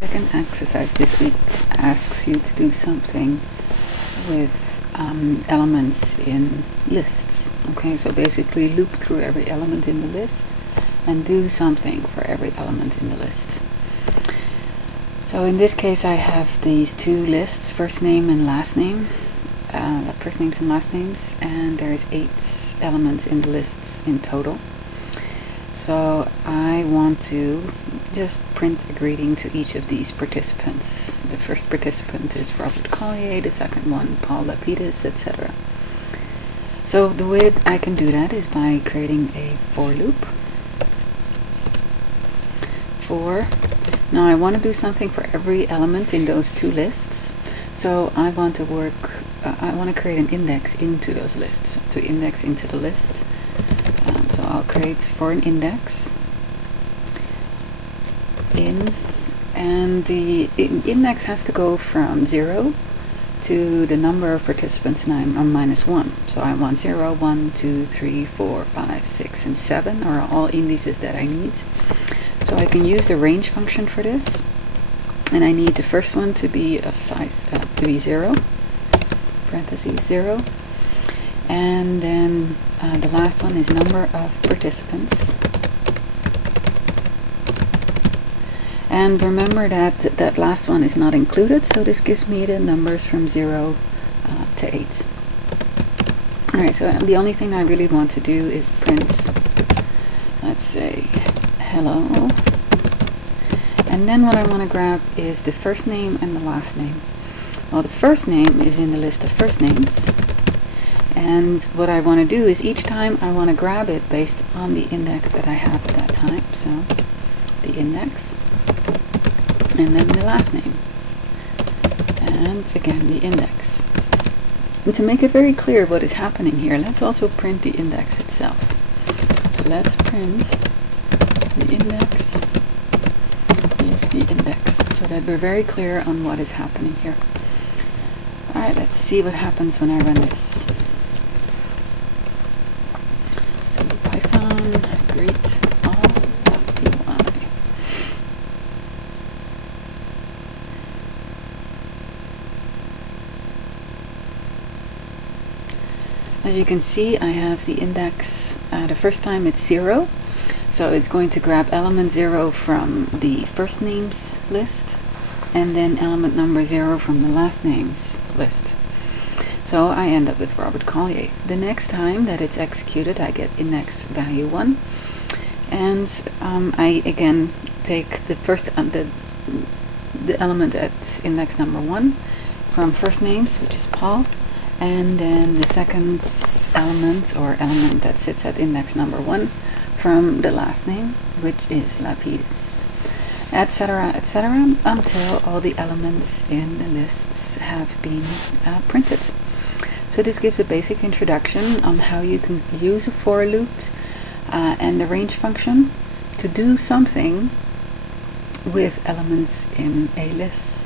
Second exercise this week asks you to do something with elements in lists. Okay, so basically loop through every element in the list and do something for every element in the list. So in this case I have these two lists, first name and last name, first names and last names, and there's 8 elements in the lists in total. So I want to just print a greeting to each of these participants. The first participant is Robert Collier, the second one Paul Lapidus, etc. So the way that I can do that is by creating a for loop. For, now I want to do something for every element in those two lists. So I want to I want to create an index into those lists, to index into the list. So I'll create for an index in, and the index has to go from 0 to the number of participants, and I'm on -1. So I want 0, 1, 2, 3, 4, 5, 6, and 7 are all indices that I need. So I can use the range function for this, and I need the first one to be of size to be 0, parentheses 0, and then the last one is number of participants. And remember that that last one is not included, so this gives me the numbers from 0 to 8. Alright, so the only thing I really want to do is print, let's say, hello. And then what I want to grab is the first name and the last name. Well, the first name is in the list of first names. And what I want to do is each time I want to grab it based on the index that I have at that time. So the index, and then the last name, and again the index. And to make it very clear what is happening here, let's also print the index itself. So let's print the index is the index, so that we're very clear on what is happening here. Alright, let's see what happens when I run this. So Python greet all.py. As you can see, I have the index, the first time it's 0, so it's going to grab element 0 from the first names list, and then element number 0 from the last names list. So I end up with Robert Collier. The next time that it's executed, I get index value 1, and I again take the first the element at index number 1 from first names, which is Paul, and then the second element, or element that sits at index number 1, from the last name, which is Lapidus, etc., etc., until all the elements in the lists have been printed. So this gives a basic introduction on how you can use a for loop and the range function to do something with elements in a list.